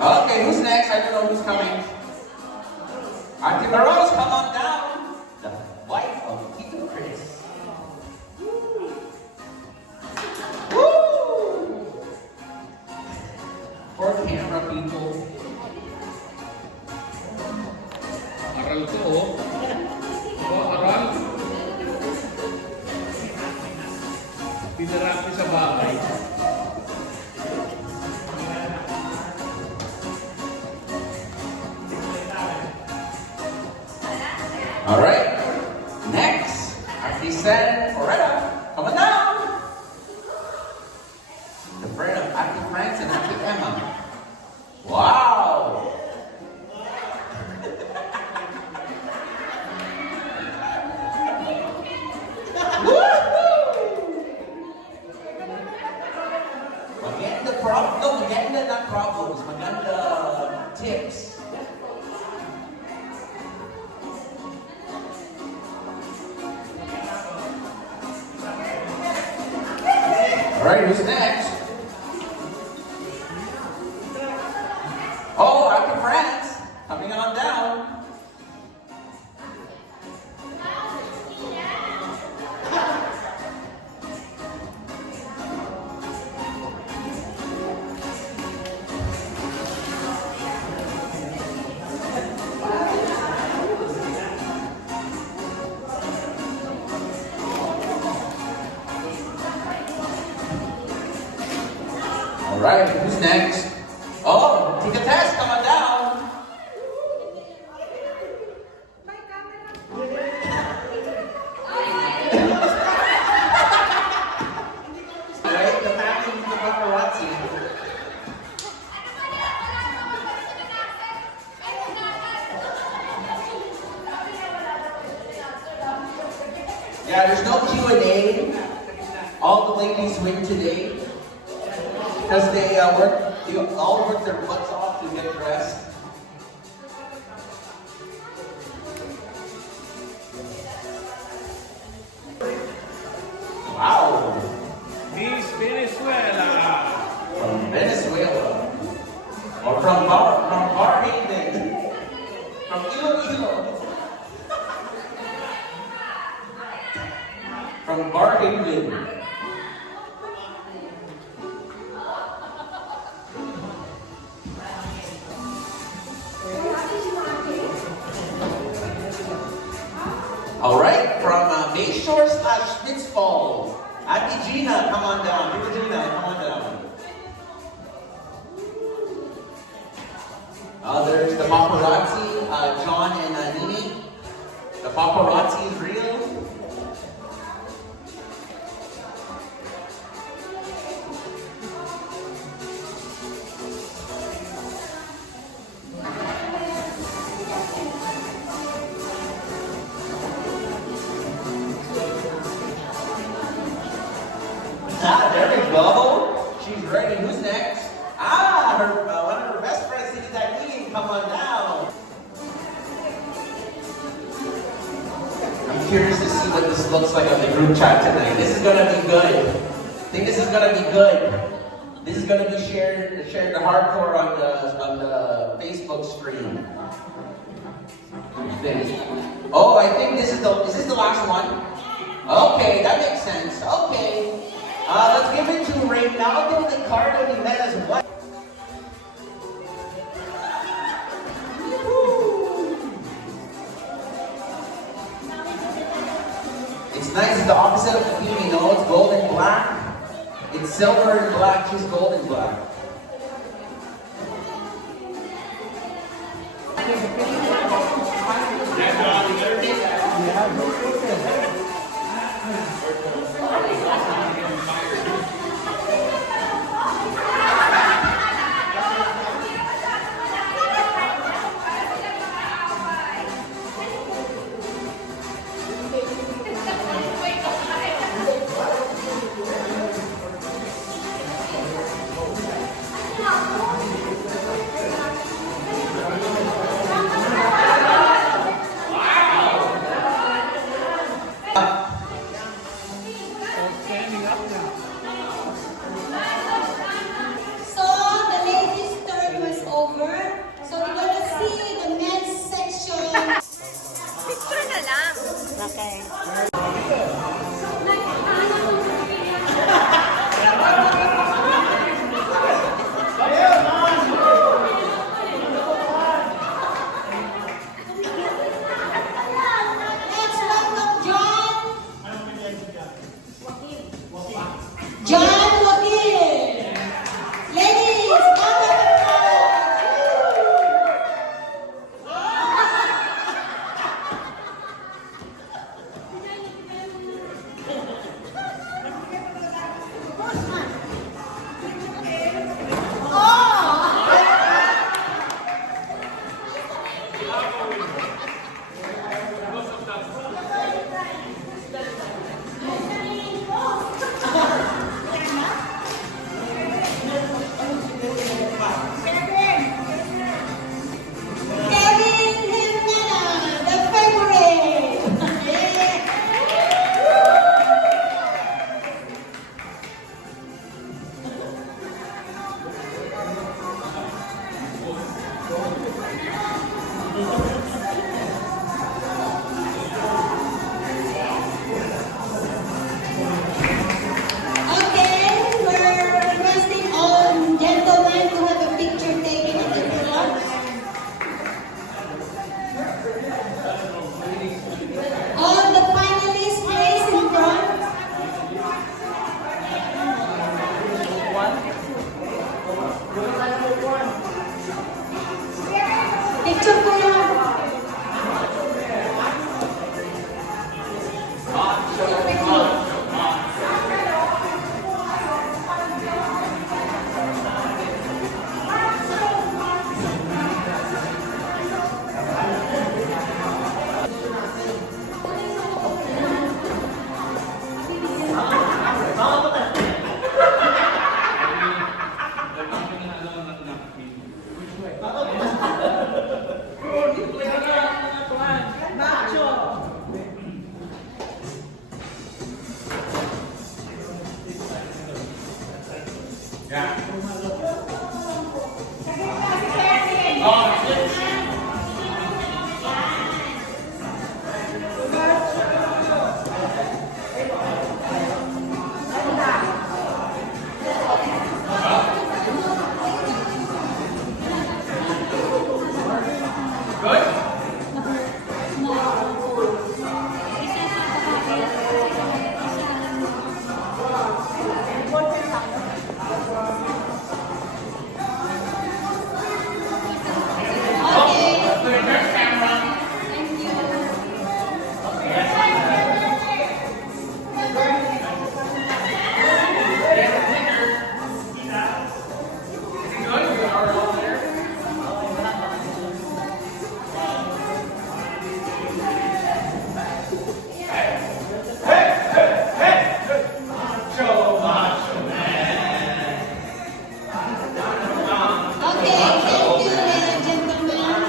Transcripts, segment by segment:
Okay, who's next? I don't know who's coming. Auntie Rose, come on down. The wife of Tito Chris. Woo! For camera people. Aral to, oh. Oh, aral. Pinarami sa bahay. All right. Next, Artisan Oretta. Come on down. The friend of Auntie France and Auntie Emma. Wow. Maganda maganda na problems. Maganda tips. All right, who's next? Oh, Auntie France, coming on down. All right, who's next? Oh, Tika Tess, come on down. Right, the family of the paparazzi. Yeah, there's no Q&A. All the ladies win today. Because they all work their butts off to get dressed. Wow. Miss Venezuela. From Venezuela. Or from Barbados. From Iloilo. From Barbados. All right, from Bayshore / Smiths Falls. Auntie Gina, come on down. Auntie Gina, come on down. There's the paparazzi, John and Nini. The paparazzi is real. There we go. She's ready. Who's next? One of her best friends, Cindy Eileen. Come on down. I'm curious to see what this looks like on the group chat tonight. This is gonna be good. I think this is gonna be good. This is gonna be shared the hardcore on the Facebook stream. Oh, I think this is the last one? Okay, that makes sense. Okay. Let's give it to Reynaldo Ricardo Jimenez. What? It's nice. It's the opposite of the theme, you know. It's gold and black. It's silver and black. She's gold and black. So the ladies' turn was over. Yeah. Oh, good. Okay, thank you, ladies and gentlemen.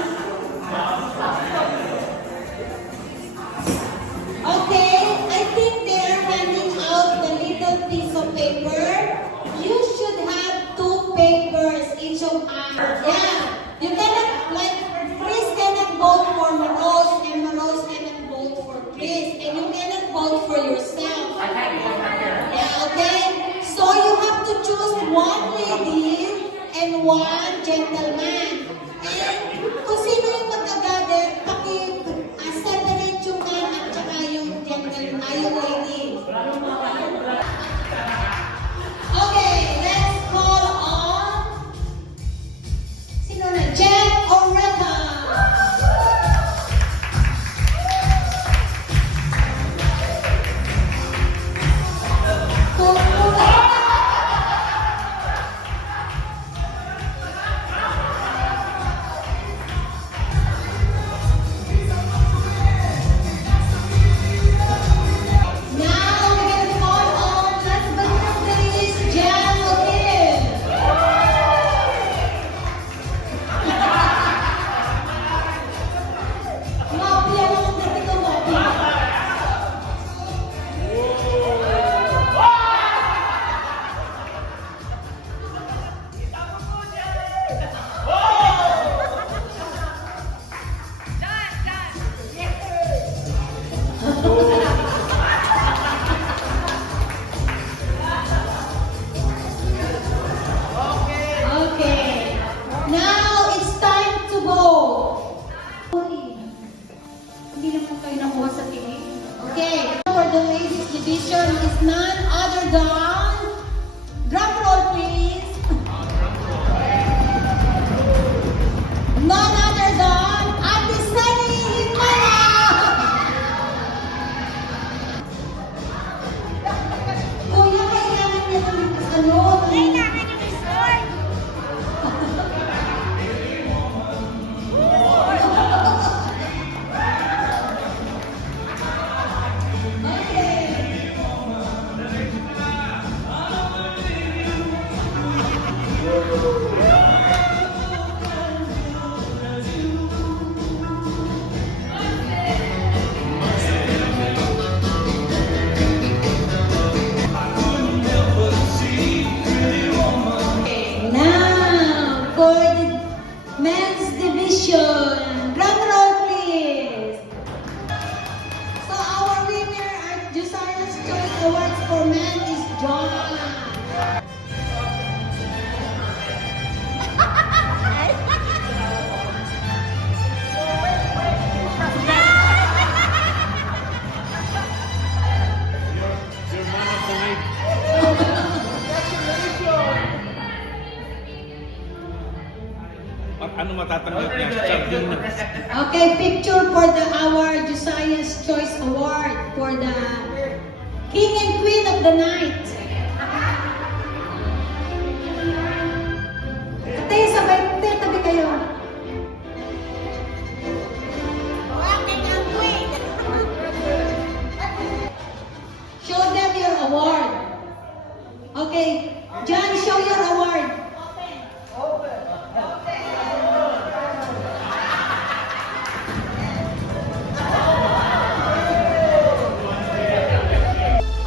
Okay, I think they are handing out the little piece of paper. You should have 2 papers, each of us. Yeah, you cannot, like, Chris cannot vote for Maros, and Maros cannot vote for Chris, and you cannot vote for yourself. Yeah, okay? So you have to choose 1 lady and 1 gentleman. And kung sino yung mag-gather, separate yung man at saka yung gentleman, yung lady. Okay, let's call on sino na? Jen Oreta. Now we're gonna call on, let's welcome please, Jan O'Keefe. Mafia lang ang dating ng mafia. Okay, now it's time to vote. Hindi naman kayo nakuha sa tingin. Okay, for the ladies division is none other than, drum roll please. None other than Ate Sunny Himala. Kuya, kailangan niya ng Okay. Now, for the men's division, drum roll please. So our winner at Josiah's Choice Awards for Men is John. You're man of the night. At ano matatanggap niya? Champion na. Okay, picture for our Josiah's Choice Award for the King and Queen of the Night. Ate, sabay, tabi kayo. Show them your award. Okay, John, show your award.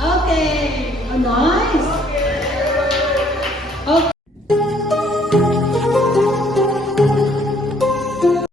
Okay, ano?